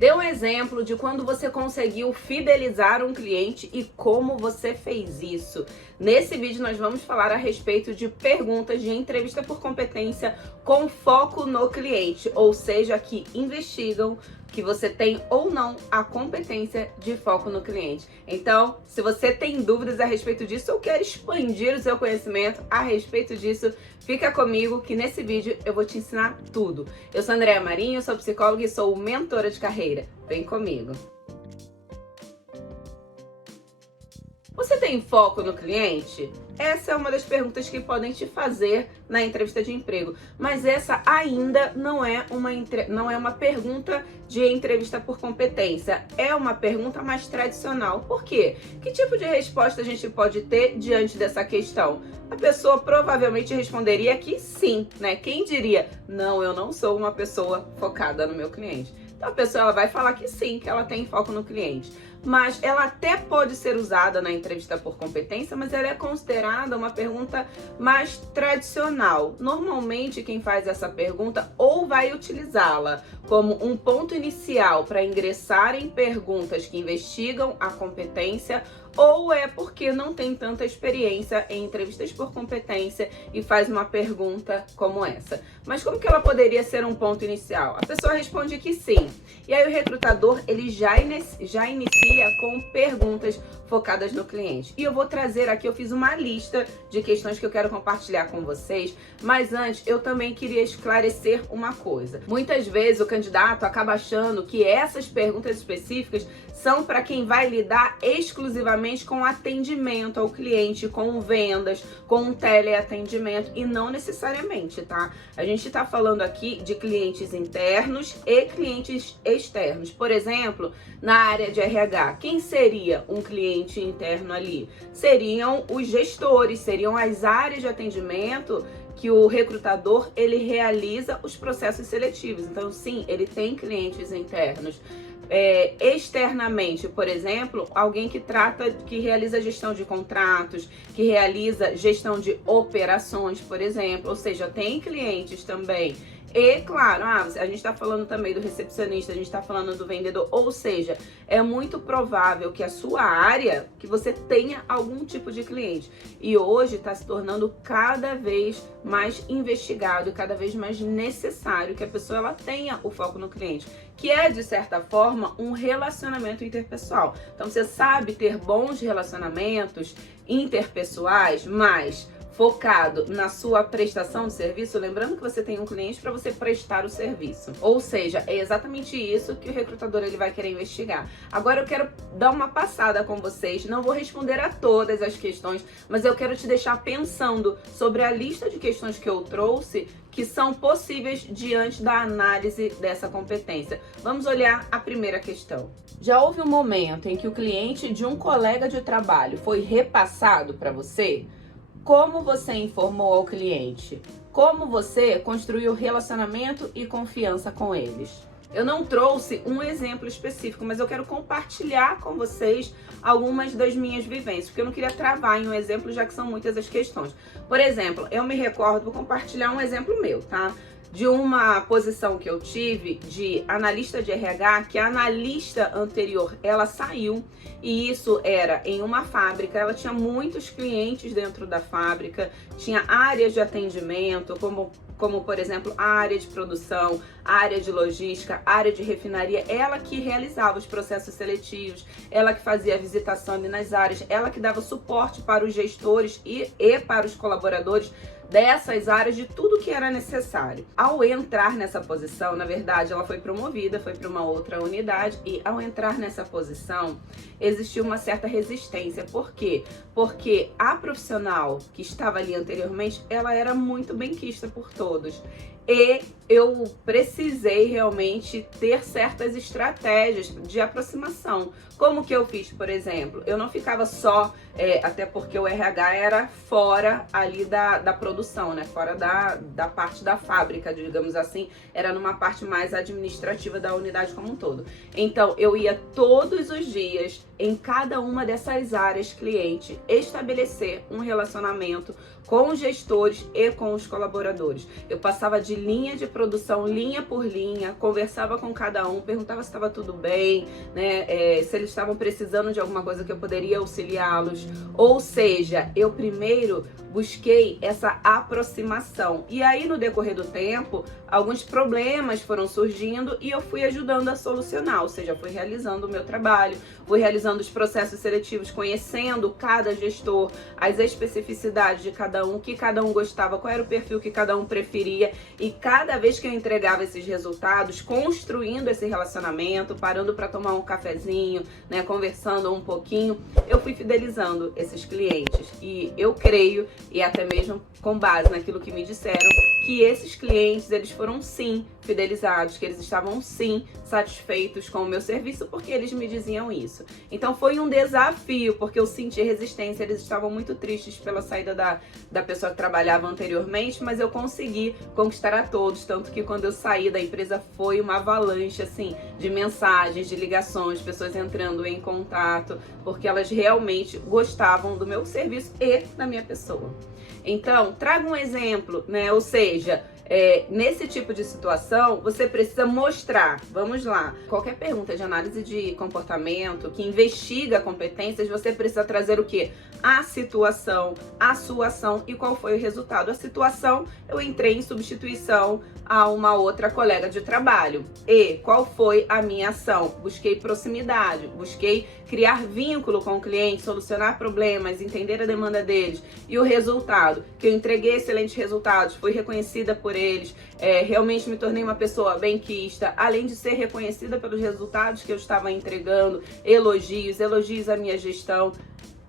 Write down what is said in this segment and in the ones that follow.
Dê um exemplo de quando você conseguiu fidelizar um cliente e como você fez isso. Nesse vídeo nós vamos falar a respeito de perguntas de entrevista por competência com foco no cliente, ou seja, que investigam que você tem ou não a competência de foco no cliente. Então, se você tem dúvidas a respeito disso ou quer expandir o seu conhecimento a respeito disso, fica comigo que nesse vídeo eu vou te ensinar tudo. Eu sou Andréa Marinho, sou psicóloga e sou mentora de carreira. Vem comigo! Você tem foco no cliente? Essa é uma das perguntas que podem te fazer na entrevista de emprego, mas essa ainda não é uma pergunta de entrevista por competência, é uma pergunta mais tradicional. Por quê? Que tipo de resposta a gente pode ter diante dessa questão? A pessoa provavelmente responderia que sim, né? Quem diria, não, eu não sou uma pessoa focada no meu cliente. Então a pessoa ela vai falar que sim, que ela tem foco no cliente. Mas ela até pode ser usada na entrevista por competência, mas ela é considerada uma pergunta mais tradicional. Normalmente, quem faz essa pergunta ou vai utilizá-la como um ponto inicial para ingressar em perguntas que investigam a competência, ou é porque não tem tanta experiência em entrevistas por competência e faz uma pergunta como essa. Mas como que ela poderia ser um ponto inicial? A pessoa responde que sim. E aí o recrutador ele já inicia com perguntas focadas no cliente. E eu vou trazer aqui, eu fiz uma lista de questões que eu quero compartilhar com vocês, mas antes eu também queria esclarecer uma coisa. Muitas vezes o candidato acaba achando que essas perguntas específicas são para quem vai lidar exclusivamente com atendimento ao cliente, com vendas, com teleatendimento, e não necessariamente, tá? A gente está falando aqui de clientes internos e clientes externos. Por exemplo, na área de RH, quem seria um cliente interno ali? Seriam os gestores, seriam as áreas de atendimento que o recrutador ele realiza os processos seletivos. Então, sim, ele tem clientes internos. Externamente, por exemplo, alguém que realiza gestão de contratos, que realiza gestão de operações, por exemplo, ou seja, tem clientes também. E, claro, a gente está falando também do recepcionista, a gente está falando do vendedor, ou seja, é muito provável que a sua área, que você tenha algum tipo de cliente. E hoje está se tornando cada vez mais investigado, cada vez mais necessário que a pessoa ela tenha o foco no cliente, que é, de certa forma, um relacionamento interpessoal. Então, você sabe ter bons relacionamentos interpessoais, mas focado na sua prestação de serviço, lembrando que você tem um cliente para você prestar o serviço. Ou seja, é exatamente isso que o recrutador ele vai querer investigar. Agora eu quero dar uma passada com vocês, não vou responder a todas as questões, mas eu quero te deixar pensando sobre a lista de questões que eu trouxe que são possíveis diante da análise dessa competência. Vamos olhar a primeira questão. Já houve um momento em que o cliente de um colega de trabalho foi repassado para você? Como você informou ao cliente? Como você construiu relacionamento e confiança com eles? Eu não trouxe um exemplo específico, mas eu quero compartilhar com vocês algumas das minhas vivências, porque eu não queria travar em um exemplo, já que são muitas as questões. Por exemplo, eu me recordo, vou compartilhar um exemplo meu, tá? De uma posição que eu tive de analista de RH, que a analista anterior, ela saiu, e isso era em uma fábrica, ela tinha muitos clientes dentro da fábrica, tinha áreas de atendimento, como por exemplo, a área de produção, a área de logística, a área de refinaria, ela que realizava os processos seletivos, ela que fazia a visitação ali nas áreas, ela que dava suporte para os gestores e para os colaboradores dessas áreas, de tudo que era necessário. Ao entrar nessa posição, na verdade, ela foi promovida, foi para uma outra unidade, e ao entrar nessa posição, existiu uma certa resistência. Por quê? Porque a profissional que estava ali anteriormente, ela era muito benquista por todos. E eu precisei realmente ter certas estratégias de aproximação. Como que eu fiz, por exemplo? Eu não ficava só, até porque o RH era fora ali da produção, né? Fora da parte da fábrica, digamos assim. Era numa parte mais administrativa da unidade como um todo. Então, eu ia todos os dias em cada uma dessas áreas cliente estabelecer um relacionamento com os gestores e com os colaboradores. Eu passava de linha de produção linha por linha, conversava com cada um, perguntava se estava tudo bem, né? Se eles estavam precisando de alguma coisa que eu poderia auxiliá-los. Ou seja, eu primeiro busquei essa aproximação. E aí, no decorrer do tempo, alguns problemas foram surgindo e eu fui ajudando a solucionar, ou seja, fui realizando o meu trabalho, fui realizando os processos seletivos, conhecendo cada gestor, as especificidades de cada um, o que cada um gostava, qual era o perfil que cada um preferia, e cada vez que eu entregava esses resultados, construindo esse relacionamento, parando para tomar um cafezinho, né, conversando um pouquinho, eu fui fidelizando esses clientes. E eu creio, e até mesmo com base naquilo que me disseram, que esses clientes, eles foram sim fidelizados, que eles estavam sim satisfeitos com o meu serviço, porque eles me diziam isso. Então foi um desafio, porque eu senti resistência, eles estavam muito tristes pela saída da pessoa que trabalhava anteriormente, mas eu consegui conquistar a todos, tanto que quando eu saí da empresa foi uma avalanche, assim, de mensagens, de ligações, pessoas entrando em contato, porque elas realmente gostavam do meu serviço e da minha pessoa. Então, traga um exemplo, né? Ou seja, nesse tipo de situação, você precisa mostrar, vamos lá, qualquer pergunta de análise de comportamento que investiga competências, você precisa trazer o quê? A situação, a sua ação e qual foi o resultado. A situação, eu entrei em substituição a uma outra colega de trabalho. E qual foi a minha ação? Busquei proximidade, busquei criar vínculo com o cliente, solucionar problemas, entender a demanda deles. E o resultado, que eu entreguei excelentes resultados, fui reconhecida por eles, realmente me tornei uma pessoa benquista, além de ser reconhecida pelos resultados que eu estava entregando, elogios à minha gestão.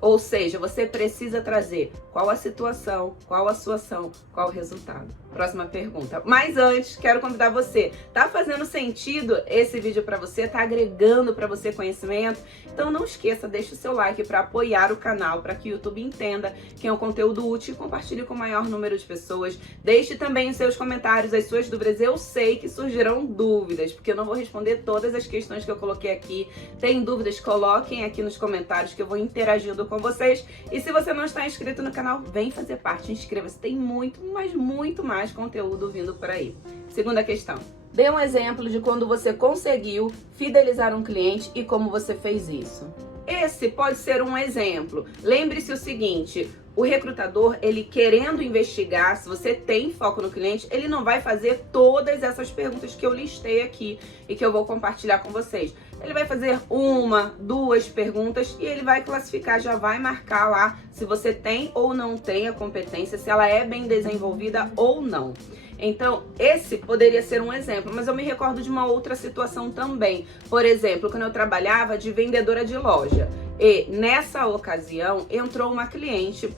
Ou seja, você precisa trazer qual a situação, qual a sua ação, qual o resultado. Próxima pergunta. Mas antes, quero convidar você. Tá fazendo sentido esse vídeo para você? Tá agregando para você conhecimento? Então não esqueça, deixa o seu like para apoiar o canal, para que o YouTube entenda que é um conteúdo útil e compartilhe com o maior número de pessoas. Deixe também os seus comentários, as suas dúvidas. Eu sei que surgirão dúvidas, porque eu não vou responder todas as questões que eu coloquei aqui. Tem dúvidas? Coloquem aqui nos comentários que eu vou interagindo com vocês. E se você não está inscrito no canal, vem fazer parte, inscreva-se. Tem muito, mas muito mais conteúdo vindo por aí. Segunda questão. Dê um exemplo de quando você conseguiu fidelizar um cliente e como você fez isso. Esse pode ser um exemplo. Lembre-se o seguinte, o recrutador, ele querendo investigar, se você tem foco no cliente, ele não vai fazer todas essas perguntas que eu listei aqui e que eu vou compartilhar com vocês. Ele vai fazer uma, duas perguntas e ele vai classificar, já vai marcar lá se você tem ou não tem a competência, se ela é bem desenvolvida ou não. Então, esse poderia ser um exemplo, mas eu me recordo de uma outra situação também. Por exemplo, quando eu trabalhava de vendedora de loja e nessa ocasião entrou uma cliente.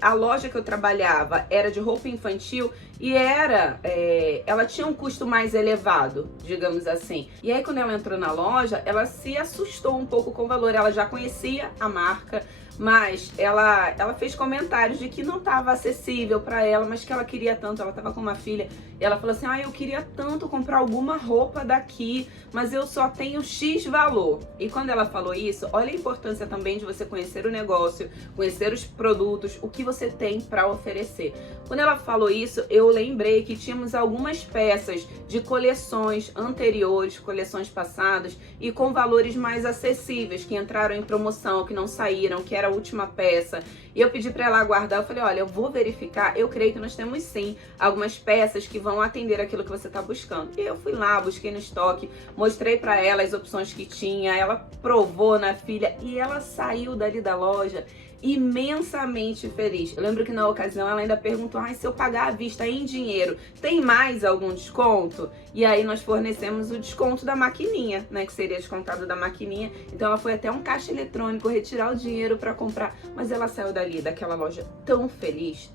A loja que eu trabalhava era de roupa infantil e ela tinha um custo mais elevado, digamos assim. E aí quando ela entrou na loja, ela se assustou um pouco com o valor. Ela já conhecia a marca, mas ela fez comentários de que não estava acessível para ela, mas que ela queria tanto. Ela estava com uma filha e ela falou assim, eu queria tanto comprar alguma roupa daqui, mas eu só tenho X valor. E quando ela falou isso, olha a importância também de você conhecer o negócio, conhecer os produtos, o que você tem para oferecer. Quando ela falou isso, eu lembrei que tínhamos algumas peças de coleções anteriores, coleções passadas, e com valores mais acessíveis, que entraram em promoção, que não saíram, que era a última peça. E eu pedi para ela aguardar, eu falei, olha, eu vou verificar, eu creio que nós temos sim algumas peças que vão atender aquilo que você está buscando. E eu fui lá, busquei no estoque, mostrei para ela as opções que tinha, ela provou na filha e ela saiu dali da loja imensamente feliz. Eu lembro que na ocasião ela ainda perguntou, se eu pagar à vista em dinheiro, tem mais algum desconto? E aí nós fornecemos o desconto da maquininha, né, que seria descontado da maquininha. Então ela foi até um caixa eletrônico retirar o dinheiro para comprar, mas ela saiu dali daquela loja tão feliz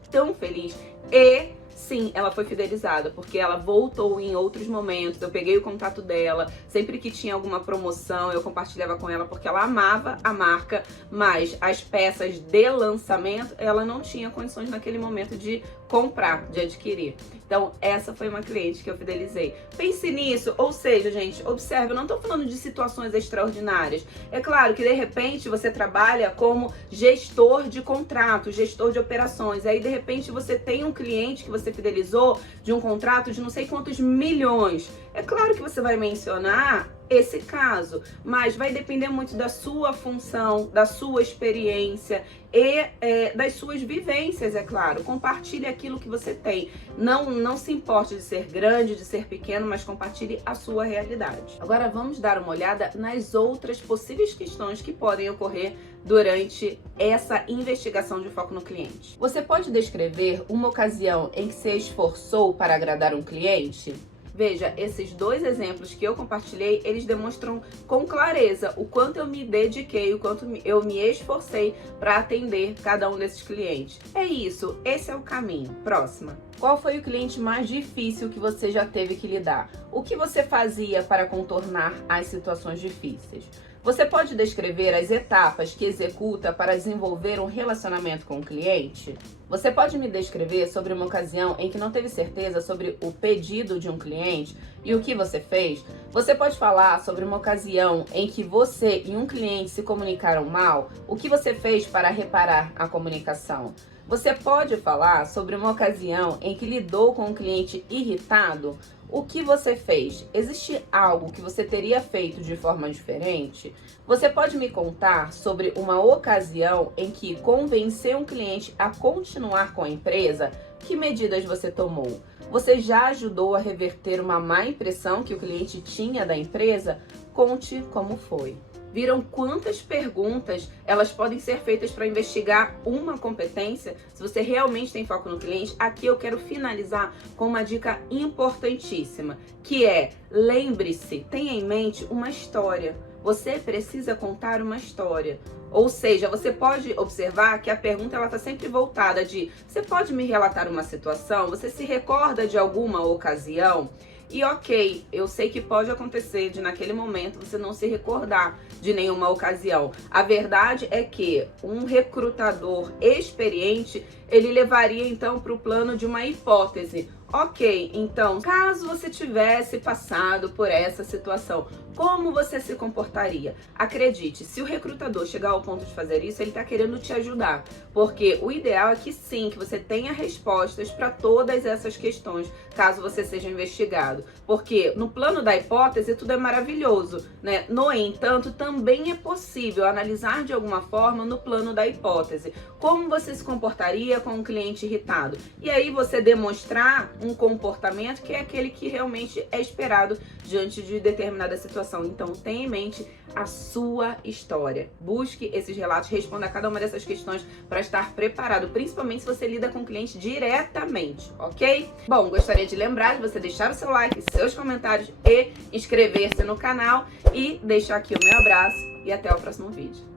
e sim, ela foi fidelizada, porque ela voltou em outros momentos, eu peguei o contato dela, sempre que tinha alguma promoção eu compartilhava com ela, porque ela amava a marca, mas as peças de lançamento, ela não tinha condições naquele momento de comprar, de adquirir. Então, essa foi uma cliente que eu fidelizei. Pense nisso, ou seja, gente, observe, eu não tô falando de situações extraordinárias. É claro que, de repente, você trabalha como gestor de contratos, gestor de operações. Aí, de repente, você tem um cliente que você fidelizou de um contrato de não sei quantos milhões. É claro que você vai mencionar esse caso, mas vai depender muito da sua função, da sua experiência e das suas vivências, é claro. Compartilhe aquilo que você tem. Não se importe de ser grande, de ser pequeno, mas compartilhe a sua realidade. Agora vamos dar uma olhada nas outras possíveis questões que podem ocorrer durante essa investigação de foco no cliente. Você pode descrever uma ocasião em que se esforçou para agradar um cliente? Veja, esses dois exemplos que eu compartilhei, eles demonstram com clareza o quanto eu me dediquei, o quanto eu me esforcei para atender cada um desses clientes. É isso, esse é o caminho. Próxima. Qual foi o cliente mais difícil que você já teve que lidar? O que você fazia para contornar as situações difíceis? Você pode descrever as etapas que executa para desenvolver um relacionamento com o cliente? Você pode me descrever sobre uma ocasião em que não teve certeza sobre o pedido de um cliente e o que você fez? Você pode falar sobre uma ocasião em que você e um cliente se comunicaram mal? O que você fez para reparar a comunicação? Você pode falar sobre uma ocasião em que lidou com um cliente irritado? O que você fez? Existe algo que você teria feito de forma diferente? Você pode me contar sobre uma ocasião em que convenceu um cliente a continuar com a empresa? Que medidas você tomou? Você já ajudou a reverter uma má impressão que o cliente tinha da empresa? Conte como foi. Viram quantas perguntas elas podem ser feitas para investigar uma competência? Se você realmente tem foco no cliente, aqui eu quero finalizar com uma dica importantíssima, que é: lembre-se, tenha em mente uma história. Você precisa contar uma história. Ou seja, você pode observar que a pergunta ela está sempre voltada de: você pode me relatar uma situação? Você se recorda de alguma ocasião? E ok, eu sei que pode acontecer de naquele momento você não se recordar de nenhuma ocasião. A verdade é que um recrutador experiente, ele levaria então para o plano de uma hipótese. Ok, então, caso você tivesse passado por essa situação, como você se comportaria? Acredite, se o recrutador chegar ao ponto de fazer isso, ele está querendo te ajudar. Porque o ideal é que sim, que você tenha respostas para todas essas questões, caso você seja investigado. Porque no plano da hipótese, tudo é maravilhoso, né? No entanto, também é possível analisar de alguma forma no plano da hipótese. Como você se comportaria com um cliente irritado? E aí você demonstrar um comportamento que é aquele que realmente é esperado diante de determinada situação. Então, tenha em mente a sua história. Busque esses relatos, responda a cada uma dessas questões para estar preparado, principalmente se você lida com o cliente diretamente, ok? Bom, gostaria de lembrar de você deixar o seu like, seus comentários e inscrever-se no canal e deixar aqui o meu abraço e até o próximo vídeo.